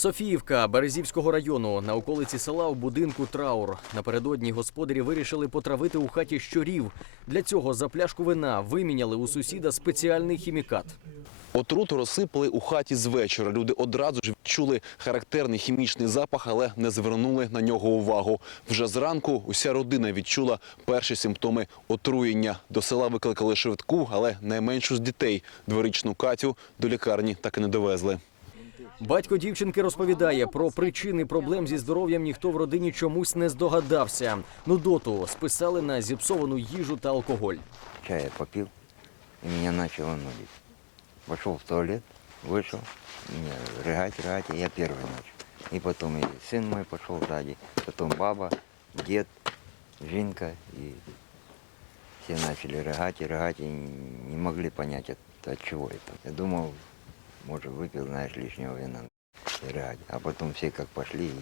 Софіївка Березівського району на околиці села в будинку Траур. Напередодні господарі вирішили потравити у хаті щурів. Для цього за пляшку вина виміняли у сусіда спеціальний хімікат. Отруту розсипали у хаті з вечора. Люди одразу ж відчули характерний хімічний запах, але не звернули на нього увагу. Вже зранку уся родина відчула перші симптоми отруєння. До села викликали швидку, але найменшу з дітей дворічну Катю до лікарні так і не довезли. Батько дівчинки розповідає про причини проблем зі здоров'ям. Ніхто в родині чомусь не здогадався. Нудоту списали на зіпсовану їжу та алкоголь. Чая попил, и меня начало нудить. Пошел в туалет, вышел, меня рыгать, рыгать, и я первый начал. И потом и сын мой пошел сзади, потом баба, дед, Жинка, и все начали рыгать и рыгать, и не могли понять, от, от чего это. Я думал, может, выпил, знаешь, лишнего вина и рыгать. А потом все как пошли, и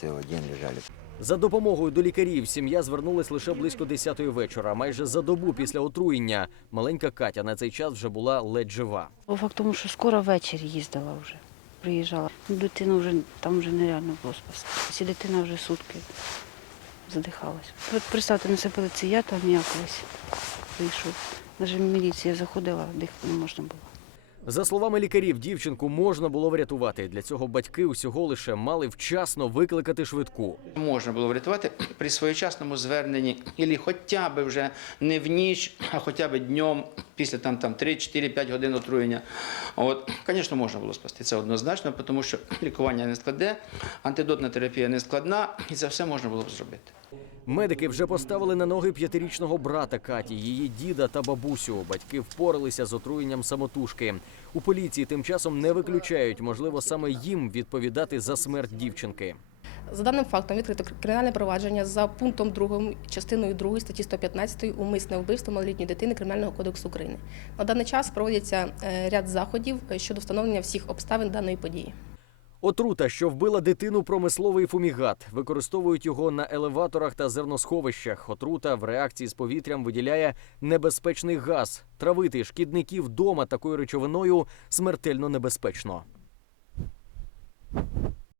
целый день лежали. За допомогою до лікарів сім'я звернулась лише близько 10-ї вечора. Майже за добу після отруєння маленька Катя на цей час вже була ледь жива. По факту тому, що скоро ввечері їздила вже, приїжджала. Ну, Дитину вже там вже нереально було спасти. Якщо дитина вже сутки задихалась. От представте, насипали це я там я колись вийшов. Навіть міліція заходила, дихати не можна було. За словами лікарів, дівчинку можна було врятувати. Для цього батьки усього лише мали вчасно викликати швидку. Можна було врятувати при своєчасному зверненні, або хоча б вже не в ніч, а хоча б днем, після там, там 3-4-5 годин отруєння. От, звісно, можна було спасти це однозначно, тому що лікування не складне, антидотна терапія не складна, і це все можна було б зробити. Медики вже поставили на ноги п'ятирічного брата Каті, її діда та бабусю. Батьки впоралися з отруєнням самотужки. У поліції тим часом не виключають, можливо, саме їм відповідати за смерть дівчинки. За даним фактом відкрито кримінальне провадження за пунктом 2 частиною 2 статті 115 умисне вбивство малолітньої дитини Кримінального кодексу України. На даний час проводяться е, ряд заходів е, щодо встановлення всіх обставин даної події. Отрута, що вбила дитину, промисловий фумігат. Використовують його на елеваторах та зерносховищах. Отрута в реакції з повітрям виділяє небезпечний газ. Травити шкідників вдома такою речовиною смертельно небезпечно.